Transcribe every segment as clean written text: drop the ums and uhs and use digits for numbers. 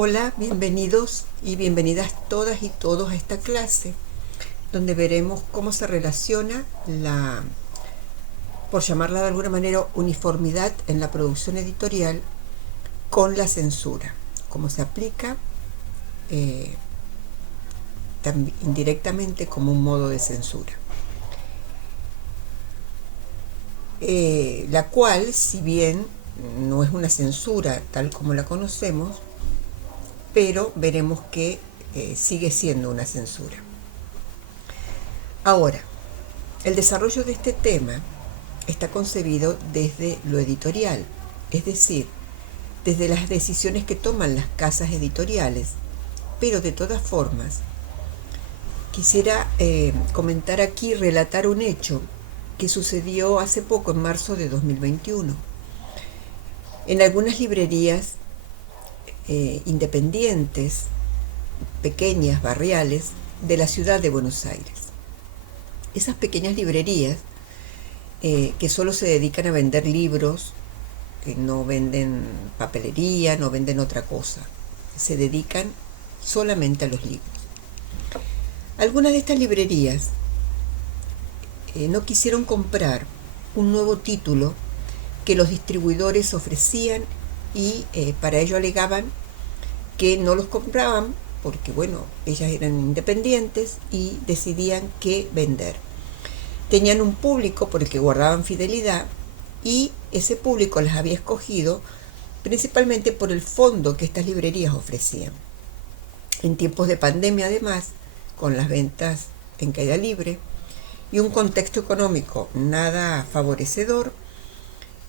Hola, bienvenidos y bienvenidas todas y todos a esta clase, donde veremos cómo se relaciona por llamarla de alguna manera, uniformidad en la producción editorial con la censura, cómo se aplica indirectamente como un modo de censura. La cual, si bien no es una censura tal como la conocemos, pero veremos que sigue siendo una censura. Ahora, el desarrollo de este tema está concebido desde lo editorial, es decir, desde las decisiones que toman las casas editoriales, pero de todas formas, quisiera comentar aquí, relatar un hecho que sucedió hace poco, en marzo de 2021. En algunas librerías independientes, pequeñas, barriales, de la ciudad de Buenos Aires. Esas pequeñas librerías que solo se dedican a vender libros, que no venden papelería, no venden otra cosa, se dedican solamente a los libros. Algunas de estas librerías no quisieron comprar un nuevo título que los distribuidores ofrecían y para ello alegaban que no los compraban porque, bueno, ellas eran independientes y decidían qué vender. Tenían un público por el que guardaban fidelidad y ese público las había escogido principalmente por el fondo que estas librerías ofrecían. En tiempos de pandemia, además, con las ventas en caída libre y un contexto económico nada favorecedor,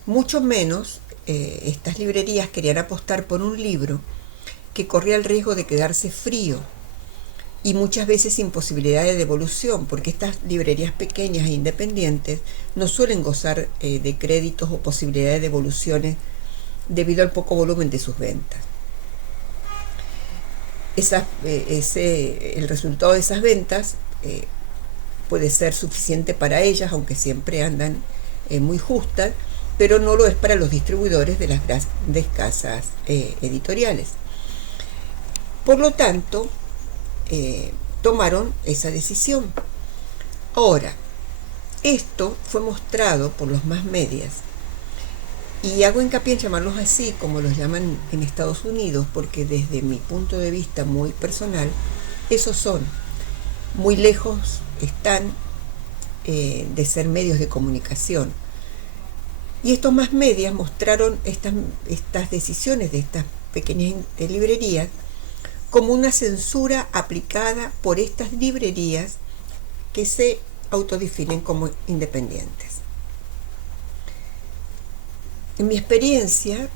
mucho menos estas librerías querían apostar por un libro que corría el riesgo de quedarse frío y muchas veces sin posibilidad de devolución, porque estas librerías pequeñas e independientes no suelen gozar de créditos o posibilidad de devoluciones debido al poco volumen de sus ventas. El resultado de esas ventas puede ser suficiente para ellas, aunque siempre andan muy justas, pero no lo es para los distribuidores de las grandes casas editoriales. Por lo tanto, tomaron esa decisión. Ahora, esto fue mostrado por los más medias, y hago hincapié en llamarlos así, como los llaman en Estados Unidos, porque desde mi punto de vista muy personal, esos son, muy lejos están de ser medios de comunicación. Y estos más medias mostraron estas decisiones de estas pequeñas librerías como una censura aplicada por estas librerías que se autodefinen como independientes. En mi experiencia,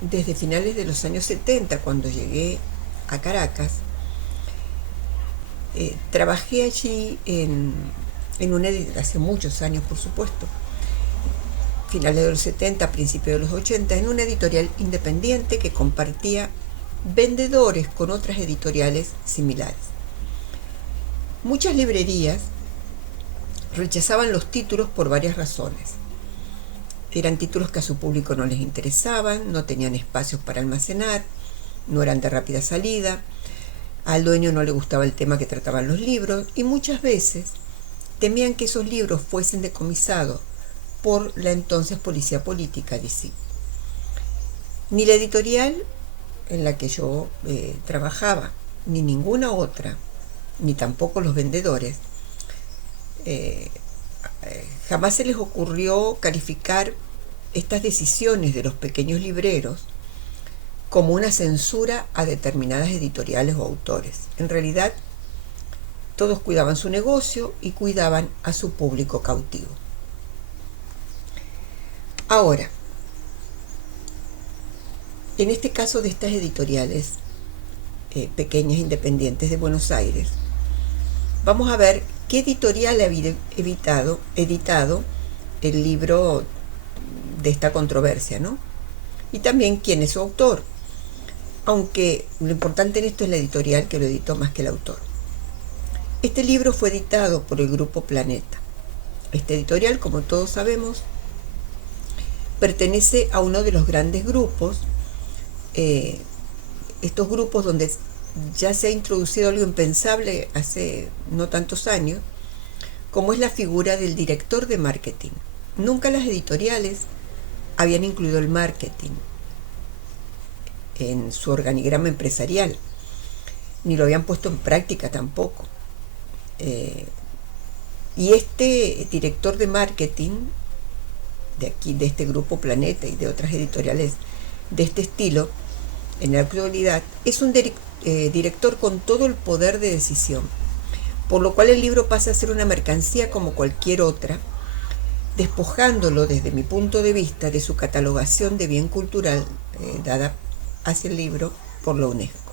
desde finales de los años 70, cuando llegué a Caracas, trabajé allí hace muchos años, por supuesto, finales de los 70, principios de los 80, en una editorial independiente que compartía vendedores con otras editoriales similares. Muchas librerías rechazaban los títulos por varias razones. Eran títulos que a su público no les interesaban, no tenían espacios para almacenar, no eran de rápida salida, al dueño no le gustaba el tema que trataban los libros y muchas veces temían que esos libros fuesen decomisados por la entonces policía política, DC. Ni la editorial en la que yo trabajaba, ni ninguna otra, ni tampoco los vendedores, jamás se les ocurrió calificar estas decisiones de los pequeños libreros como una censura a determinadas editoriales o autores. En realidad, todos cuidaban su negocio y cuidaban a su público cautivo. Ahora, en este caso de estas editoriales pequeñas independientes de Buenos Aires, vamos a ver qué editorial ha editado el libro de esta controversia, ¿no? Y también quién es su autor, aunque lo importante en esto es la editorial que lo editó más que el autor. Este libro fue editado por el Grupo Planeta. Este editorial, como todos sabemos, pertenece a uno de los grandes grupos estos grupos donde ya se ha introducido algo impensable hace no tantos años, como es la figura del director de marketing. Nunca las editoriales habían incluido el marketing en su organigrama empresarial, ni lo habían puesto en práctica tampoco. Y este director de marketing de aquí, de este grupo Planeta y de otras editoriales de este estilo, en la actualidad, es un director con todo el poder de decisión, por lo cual el libro pasa a ser una mercancía como cualquier otra, despojándolo, desde mi punto de vista, de su catalogación de bien cultural dada hacia el libro por la UNESCO.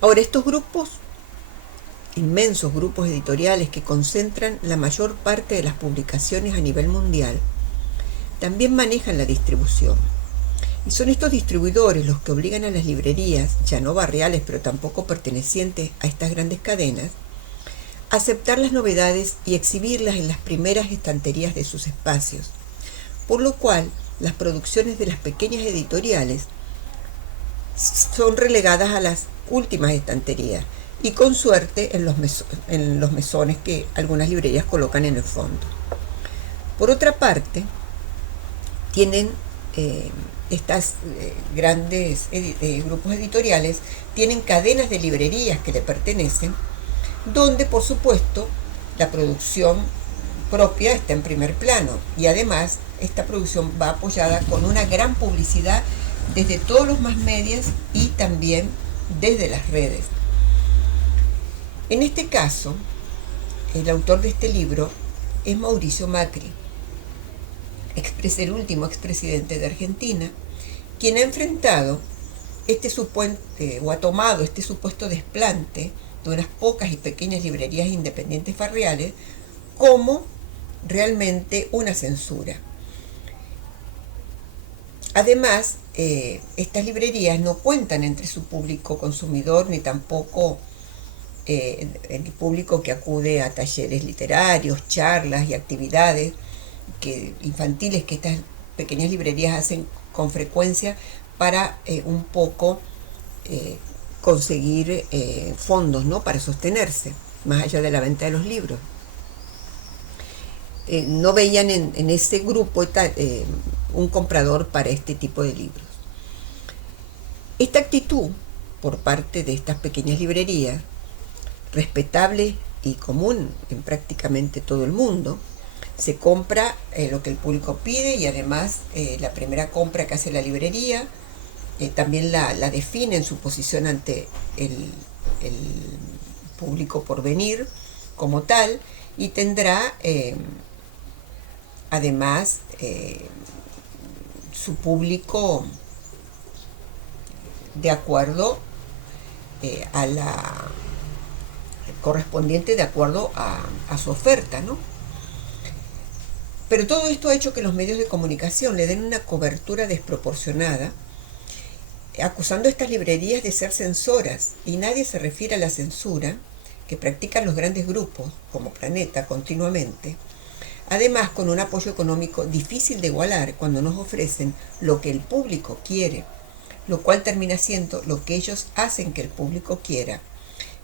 Ahora, estos grupos, inmensos grupos editoriales que concentran la mayor parte de las publicaciones a nivel mundial, también manejan la distribución. Y son estos distribuidores los que obligan a las librerías, ya no barriales, pero tampoco pertenecientes a estas grandes cadenas, a aceptar las novedades y exhibirlas en las primeras estanterías de sus espacios, por lo cual las producciones de las pequeñas editoriales son relegadas a las últimas estanterías y con suerte en los mesones que algunas librerías colocan en el fondo. Por otra parte, tienen estas grandes grupos editoriales, tienen cadenas de librerías que le pertenecen, donde por supuesto la producción propia está en primer plano y además esta producción va apoyada con una gran publicidad desde todos los más medios y también desde las redes. En este caso, el autor de este libro es Mauricio Macri, el último expresidente de Argentina, quien ha enfrentado o ha tomado este supuesto desplante de unas pocas y pequeñas librerías independientes barriales como realmente una censura. Además, estas librerías no cuentan entre su público consumidor ni tampoco el público que acude a talleres literarios, charlas y actividades infantiles que estas pequeñas librerías hacen con frecuencia para un poco conseguir fondos, ¿no?, para sostenerse, más allá de la venta de los libros. No veían en ese grupo un comprador para este tipo de libros. Esta actitud por parte de estas pequeñas librerías, respetable y común en prácticamente todo el mundo, se compra lo que el público pide y además la primera compra que hace la librería también la define en su posición ante el público por venir como tal, y tendrá además su público de acuerdo a la correspondiente, de acuerdo a su oferta, ¿no? Pero todo esto ha hecho que los medios de comunicación le den una cobertura desproporcionada, acusando a estas librerías de ser censoras, y nadie se refiere a la censura que practican los grandes grupos, como Planeta, continuamente, además con un apoyo económico difícil de igualar cuando nos ofrecen lo que el público quiere, lo cual termina siendo lo que ellos hacen que el público quiera,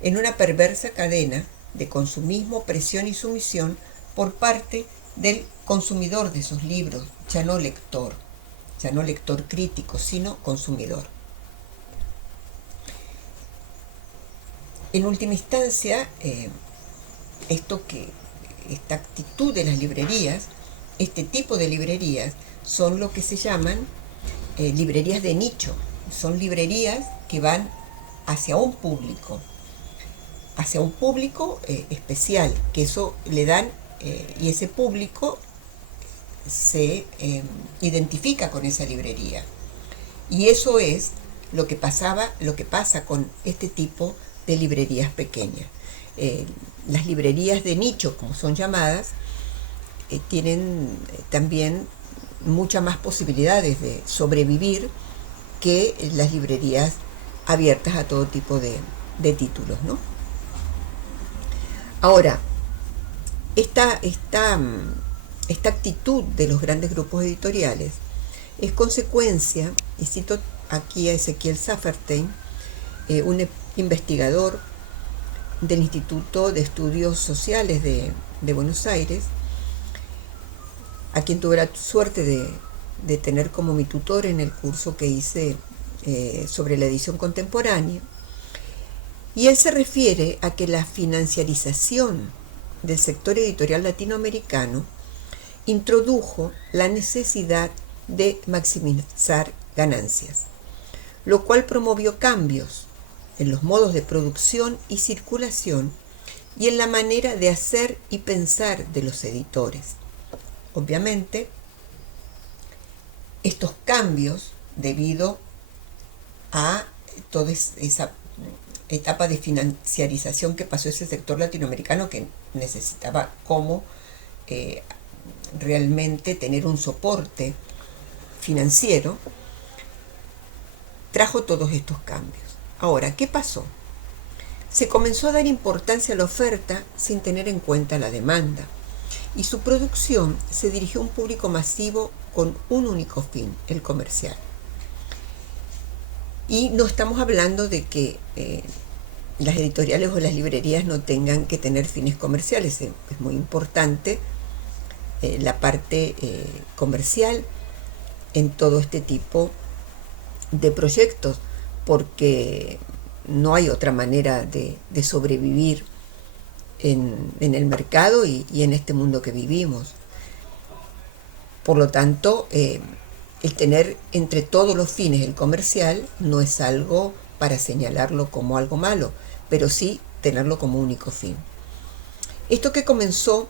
en una perversa cadena de consumismo, presión y sumisión por parte del consumidor de esos libros, ya no lector crítico, sino consumidor. En última instancia, esta actitud de las librerías, este tipo de librerías, son lo que se llaman librerías de nicho. Son librerías que van hacia un público especial, que eso le dan, y ese público se identifica con esa librería. Y eso es lo que pasa con este tipo de librerías pequeñas. Las librerías de nicho, como son llamadas, tienen también muchas más posibilidades de sobrevivir que las librerías abiertas a todo tipo de títulos, ¿no? Ahora, esta actitud de los grandes grupos editoriales es consecuencia, y cito aquí a Ezequiel Saferstein, un investigador del Instituto de Estudios Sociales de Buenos Aires, a quien tuve la suerte de tener como mi tutor en el curso que hice sobre la edición contemporánea. Y él se refiere a que la financiarización del sector editorial latinoamericano introdujo la necesidad de maximizar ganancias, lo cual promovió cambios en los modos de producción y circulación y en la manera de hacer y pensar de los editores. Obviamente, estos cambios, debido a toda esa etapa de financiarización que pasó ese sector latinoamericano, que necesitaba como realmente tener un soporte financiero, trajo todos estos cambios. Ahora, ¿qué pasó? Se comenzó a dar importancia a la oferta sin tener en cuenta la demanda, y su producción se dirigió a un público masivo con un único fin, el comercial. Y no estamos hablando de que las editoriales o las librerías no tengan que tener fines comerciales. Es muy importante la parte comercial en todo este tipo de proyectos, porque no hay otra manera de sobrevivir en el mercado y en este mundo que vivimos. Por lo tanto, el tener entre todos los fines el comercial no es algo para señalarlo como algo malo, pero sí tenerlo como único fin. Esto que comenzó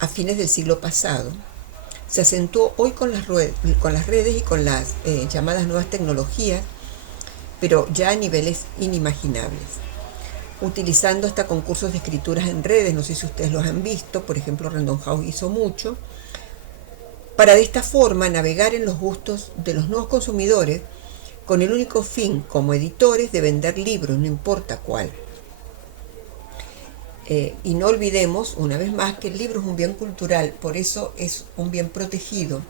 a fines del siglo pasado se acentuó hoy con las redes y con las llamadas nuevas tecnologías, pero ya a niveles inimaginables, utilizando hasta concursos de escrituras en redes. No sé si ustedes los han visto, por ejemplo Random House hizo mucho, para de esta forma navegar en los gustos de los nuevos consumidores, con el único fin como editores de vender libros, no importa cuál. Y no olvidemos, una vez más, que el libro es un bien cultural, por eso es un bien protegido.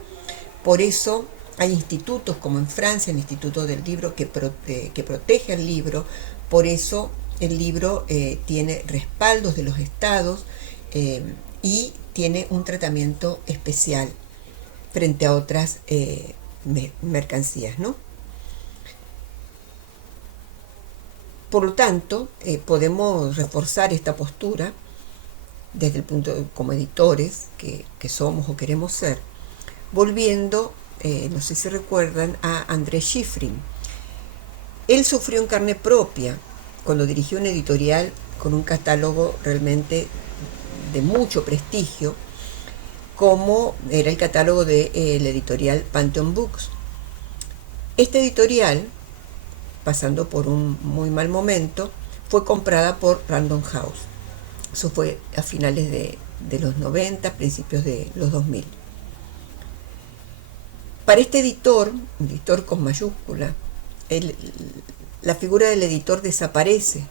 Por eso hay institutos como en Francia, el Instituto del Libro, que protege al libro. Por eso el libro tiene respaldos de los estados y tiene un tratamiento especial frente a otras mercancías, ¿no? Por lo tanto, podemos reforzar esta postura desde el punto de, como editores que somos o queremos ser, volviendo, no sé si recuerdan, a André Schifrin. Él sufrió en carne propia cuando dirigió una editorial con un catálogo realmente de mucho prestigio, como era el catálogo de la editorial Pantheon Books. Esta editorial, pasando por un muy mal momento, fue comprada por Random House. Eso fue a finales de los 90, principios de los 2000. Para este editor, un editor con mayúscula, la figura del editor desaparece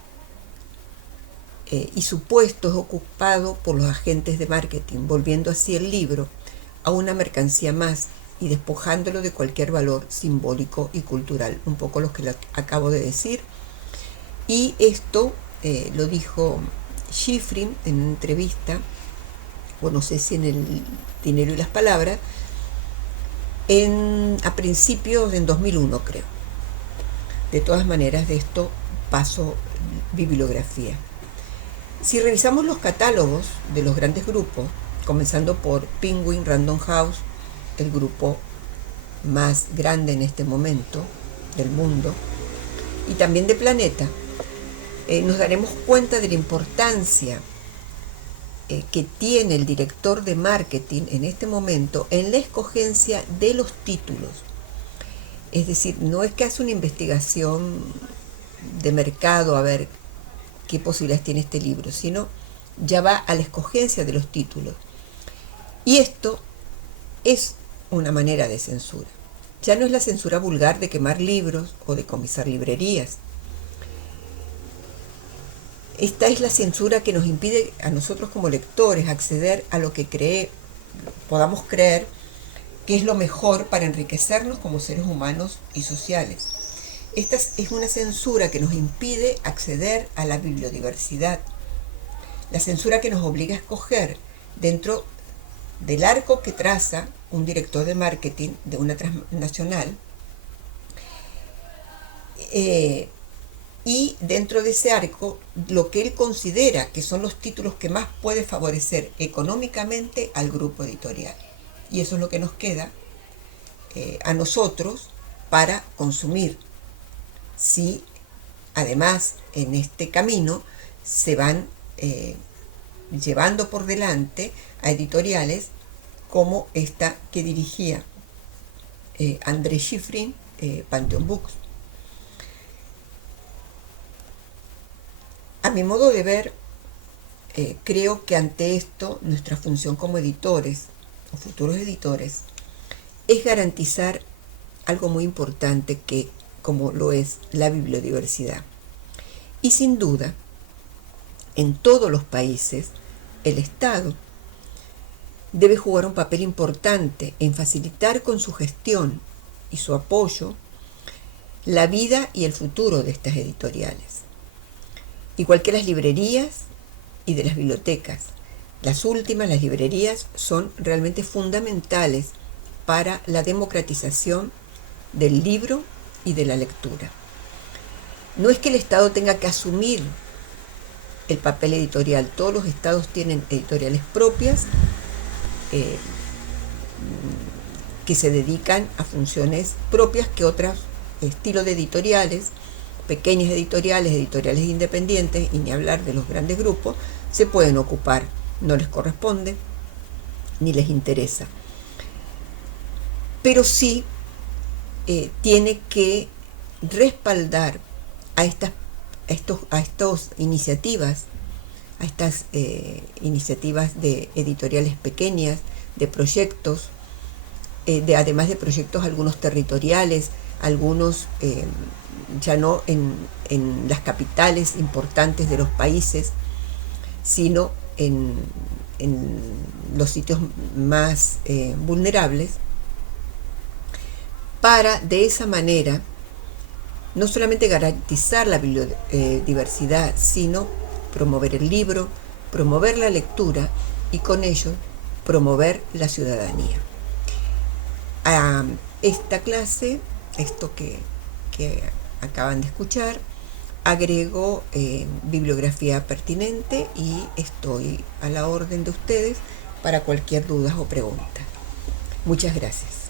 y su puesto es ocupado por los agentes de marketing, volviendo así el libro a una mercancía más y despojándolo de cualquier valor simbólico y cultural, un poco lo que le acabo de decir. Y esto lo dijo Schifrin en una entrevista, o no sé si en el Dinero y las Palabras, a principios del 2001, creo. De todas maneras, de esto paso bibliografía. Si revisamos los catálogos de los grandes grupos, comenzando por Penguin Random House, el grupo más grande en este momento del mundo, y también de Planeta, nos daremos cuenta de la importancia que tiene el director de marketing en este momento en la escogencia de los títulos. Es decir, no es que hace una investigación de mercado a ver qué posibilidades tiene este libro, sino ya va a la escogencia de los títulos. Y esto es una manera de censura. Ya no es la censura vulgar de quemar libros o de decomisar librerías. Esta es la censura que nos impide a nosotros como lectores acceder a lo que podamos creer que es lo mejor para enriquecernos como seres humanos y sociales. Esta es una censura que nos impide acceder a la bibliodiversidad. La censura que nos obliga a escoger dentro del arco que traza un director de marketing de una transnacional, y dentro de ese arco lo que él considera que son los títulos que más puede favorecer económicamente al grupo editorial. Y eso es lo que nos queda a nosotros para consumir. Si además en este camino se van llevando por delante a editoriales como esta que dirigía André Schifrin, Pantheon Books. A mi modo de ver, creo que ante esto nuestra función como editores o futuros editores es garantizar algo muy importante que, como lo es la bibliodiversidad. Y sin duda, en todos los países, el Estado debe jugar un papel importante en facilitar con su gestión y su apoyo la vida y el futuro de estas editoriales, igual que las librerías y de las bibliotecas. Las últimas, las librerías, son realmente fundamentales para la democratización del libro y de la lectura. No es que el Estado tenga que asumir el papel editorial, todos los estados tienen editoriales propias que se dedican a funciones propias que otros estilos de editoriales, pequeñas editoriales, editoriales independientes, y ni hablar de los grandes grupos, se pueden ocupar. No les corresponde ni les interesa. Pero sí tiene que respaldar a estas iniciativas, a estas iniciativas de editoriales pequeñas, de proyectos, además de proyectos algunos territoriales, algunos ya no en las capitales importantes de los países, sino en los sitios más vulnerables, para de esa manera no solamente garantizar la biodiversidad, sino promover el libro, promover la lectura y con ello promover la ciudadanía. A esta clase, esto que acaban de escuchar, agrego bibliografía pertinente y estoy a la orden de ustedes para cualquier duda o pregunta. Muchas gracias.